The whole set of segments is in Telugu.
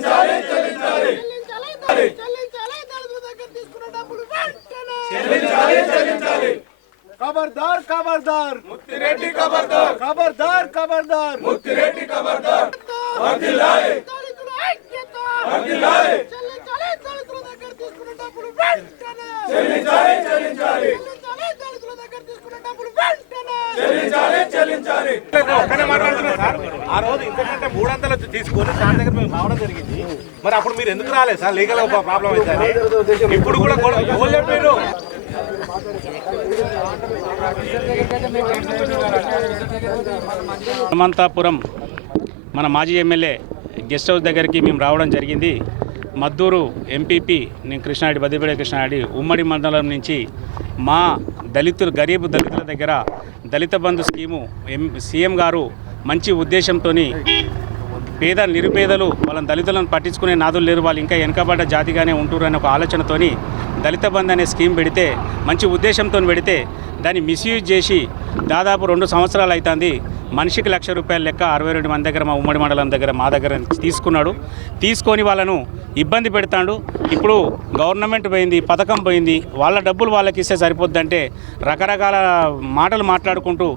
చెల్లించాలి చెల్లించాలి చెల్లించాలి చెల్లించాలి ఖబర్దార్ ఖబర్దార్ ముక్తి రెడ్డి ఖబర్దార్ ఖబర్దార్ ఖబర్దార్ ముక్తి రెడ్డి ఖబర్దార్ వర్దిల్లాలి వర్దిల్లాలి చెల్లించాలి చెల్లించాలి చెల్లించాలి చెల్లించాలి సార్ ఆ రోజు ఇంతకంటే మూడంతలు తీసుకొని సార్ దగ్గర మేము రావడం జరిగింది. మరి అప్పుడు మీరు ఎందుకు రాలేదు సార్? లీగల్ ప్రాబ్లం అయితే ఇప్పుడు కూడా గొడవ- చెప్పారు హనుమంతాపురం మన మాజీ ఎమ్మెల్యే గెస్ట్ హౌస్ దగ్గరికి మేము రావడం జరిగింది. మద్దూరు ఎంపీపీ నేను కృష్ణారెడ్డి బదిపేడ కృష్ణారెడ్డి ఉమ్మడి మండలం నుంచి మా దళితులు గరీబ్ దళితుల దగ్గర దళిత బంధు స్కీము ఎం సీఎం గారు మంచి ఉద్దేశంతో పేద నిరుపేదలు వాళ్ళని దళితులను పట్టించుకునే నాదులు లేరు వాళ్ళు ఇంకా వెనకబడ్డ జాతిగానే ఉంటారు అనే ఒక ఆలోచనతోని దళిత బంధు అనే స్కీమ్ పెడితే మంచి ఉద్దేశంతో పెడితే దాన్ని మిస్యూజ్ చేసి దాదాపు రెండు సంవత్సరాలు అవుతుంది మనిషికి లక్ష రూపాయల లెక్క అరవై రెండు మంది దగ్గర మా ఉమ్మడి మండలం దగ్గర మా దగ్గర తీసుకున్నాడు. తీసుకొని వాళ్ళను ఇబ్బంది పెడతాడు. ఇప్పుడు గవర్నమెంట్ పోయింది పథకం పోయింది వాళ్ళ డబ్బులు వాళ్ళకి ఇస్తే సరిపోద్దంటే రకరకాల మాటలు మాట్లాడుకుంటూ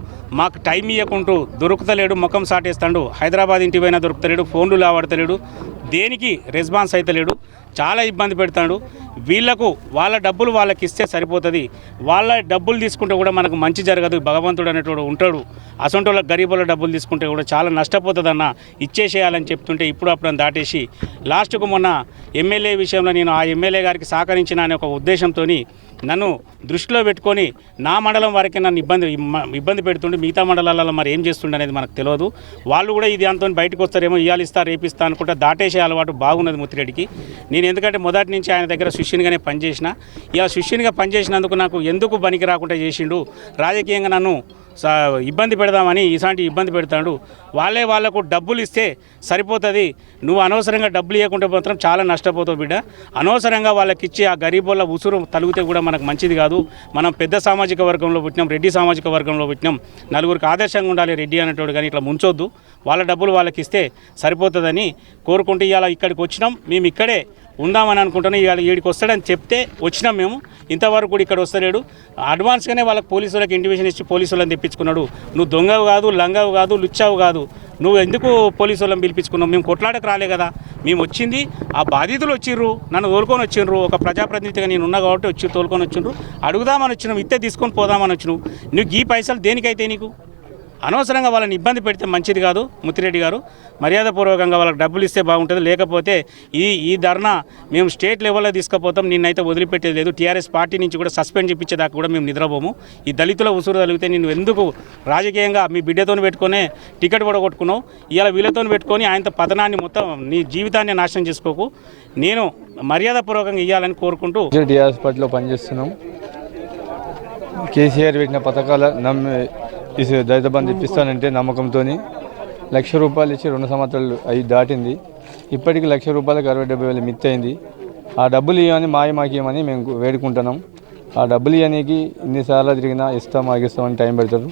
మాకు టైం ఇవ్వకుంటూ దొరుకుతలేడు ముఖం సాటేస్తాడు. హైదరాబాద్ ఇంటి పోయినా దొరుకుతలేడు ఫోన్లు లావాడతలేడు దేనికి రెస్పాన్స్ అవుతలేడు చాలా ఇబ్బంది పెడతాడు. వీళ్ళకు వాళ్ళ డబ్బులు వాళ్ళకి ఇస్తే సరిపోతుంది. వాళ్ళ డబ్బులు తీసుకుంటే కూడా మనకు మంచి జరగదు. భగవంతుడు అనేటోడు ఉంటాడు. అసొంటోళ్ళ గరీబుల డబ్బులు తీసుకుంటే కూడా చాలా నష్టపోతుందన్న ఇచ్చేసేయాలని చెప్తుంటే ఇప్పుడు అప్పుడు దాటేసి లాస్ట్కు మొన్న ఎమ్మెల్యే విషయంలో నేను ఆ ఎమ్మెల్యే గారికి సహకరించిన అనే ఒక ఉద్దేశంతో నన్ను దృష్టిలో పెట్టుకొని నా మండలం వరకే నన్ను ఇబ్బంది ఇబ్బంది పెడుతుండే. మిగతా మండలాలలో మరి ఏం చేస్తుండే అనేది మనకు తెలియదు. వాళ్ళు కూడా ఇది అంతా బయటకు వస్తారేమో ఇవాళ ఇస్తా రేపిస్తా అనుకుంటా దాటేసే అలవాటు బాగున్నది ముత్తిరెడ్డికి. నేను ఎందుకంటే మొదటి నుంచి ఆయన దగ్గర శిష్యునిగానే పనిచేసిన ఇలా శిష్యునిగా పనిచేసినందుకు నాకు ఎందుకు పనికి రాకుండా చేసిండు? రాజకీయంగా నన్ను ఇబ్బంది పెడదామని ఇలాంటి ఇబ్బంది పెడతాడు. వాళ్ళే వాళ్ళకు డబ్బులు ఇస్తే సరిపోతుంది. నువ్వు అనవసరంగా డబ్బులు ఇవ్వకుంటే మాత్రం చాలా నష్టపోతావు బిడ్డ. అనవసరంగా వాళ్ళకి ఇచ్చి ఆ గరీబుల ఉసురు తలిగితే కూడా మనకు మంచిది కాదు. మనం పెద్ద సామాజిక వర్గంలో పుట్టినాం రెడ్డి సామాజిక వర్గంలో పుట్టినాం. నలుగురికి ఆదర్శంగా ఉండాలి రెడ్డి అనేటోడు కానీ ఇట్లా ముంచొద్దు. వాళ్ళ డబ్బులు వాళ్ళకి ఇస్తే సరిపోతుందని కోరుకుంటూ ఇవాళ ఇక్కడికి వచ్చినాం. మేము ఇక్కడే ఉందామని అనుకుంటున్నాం ఇవాళ వీడికి వస్తాడని చెప్తే వచ్చినాం మేము. ఇంతవరకు కూడా ఇక్కడ వస్తలేడు. అడ్వాన్స్గానే వాళ్ళకి పోలీసులకు ఇంటిమేషన్ ఇచ్చి పోలీసులను తెప్పించుకున్నాడు. నువ్వు దొంగవు కాదు లంగవు కాదు లుచ్చావు కాదు. నువ్వు ఎందుకు పోలీసు వాళ్ళని పిలిపించుకున్నావు? మేము కొట్లాడకు రాలే కదా. మేము వచ్చింది ఆ బాధితులు వచ్చిర్రు నన్ను తోలుకొని వచ్చిండ్రు ఒక ప్రజాప్రతినిధిగా నేను ఉన్నా కాబట్టి వచ్చి తోలుకొని వచ్చిండ్రు అడుగుదామని వచ్చినాం ఇత్తే తీసుకొని పోదామని వచ్చినావు నువ్వు ఈ పైసలు దేనికైతే నీకు? అనవసరంగా వాళ్ళని ఇబ్బంది పెడితే మంచిది కాదు ముత్తిరెడ్డి గారు. మర్యాదపూర్వకంగా వాళ్ళకి డబ్బులు ఇస్తే బాగుంటుంది. లేకపోతే ఈ ఈ ధర్నా మేము స్టేట్ లెవెల్లో తీసుకుపోతాం నిన్నైతే వదిలిపెట్టేది లేదు. టీఆర్ఎస్ పార్టీ నుంచి కూడా సస్పెండ్ చేయించేదాకా కూడా మేము నిద్రపోము. ఈ దళితుల ఉసురు తగిలితే నేను ఎందుకు రాజకీయంగా మీ బిడ్డతో పెట్టుకునే టికెట్ కూడా కొట్టుకున్నావు ఇవాళ వీళ్ళతో పెట్టుకొని ఆయన పతనాన్ని మొత్తం నీ జీవితాన్ని నాశనం చేసుకోకు. నేను మర్యాదపూర్వకంగా ఇవ్వాలని కోరుకుంటూ టీఆర్ఎస్ పార్టీలో పనిచేస్తున్నాం. కేసీఆర్ పెట్టిన పథకాల నమ్మి దళిత బంధు ఇప్పిస్తానంటే నమ్మకంతో లక్ష రూపాయలు ఇచ్చి రెండు సంవత్సరాలు అవి దాటింది. ఇప్పటికి లక్ష రూపాయలకు అరవై డెబ్బై వేలు మిత్తి అయింది. ఆ డబ్బులు ఇవ్వని మాయ మాకు ఇవ్వమని మేము వేడుకుంటున్నాం. ఆ డబ్బులు ఇవ్వడానికి ఇన్నిసార్లు తిరిగినా ఇస్తాం ఆగిస్తామని టైం పెడతారు.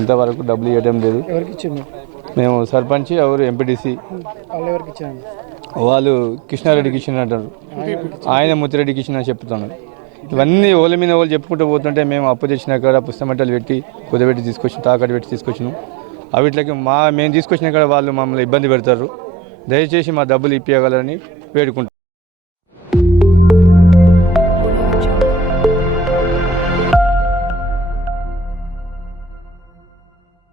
ఇంతవరకు డబ్బులు ఇవ్వడం లేదు. మేము సర్పంచ్ ఎవరు ఎంపీటీసీ? వాళ్ళు ఎవరికి ఇచ్చాను కృష్ణారెడ్డికి ఇచ్చినట్టారు ఆయన ముత్తిరెడ్డికి ఇచ్చిన చెప్తున్నాడు. ఇవన్నీ ఓల మీద వాళ్ళు చెప్పుకుంటూ పోతుంటే మేము అప్పు తెచ్చిన కాడ పుస్తమంటలు పెట్టి కుదబెట్టి తీసుకొచ్చి తాకట్టు పెట్టి తీసుకొచ్చినాం. అవిట్లకి మా మేము తీసుకొచ్చిన కాడ వాళ్ళు మమ్మల్ని ఇబ్బంది పెడతారు. దయచేసి మా డబ్బులు ఇప్పించగలరని వేడుకుంటాం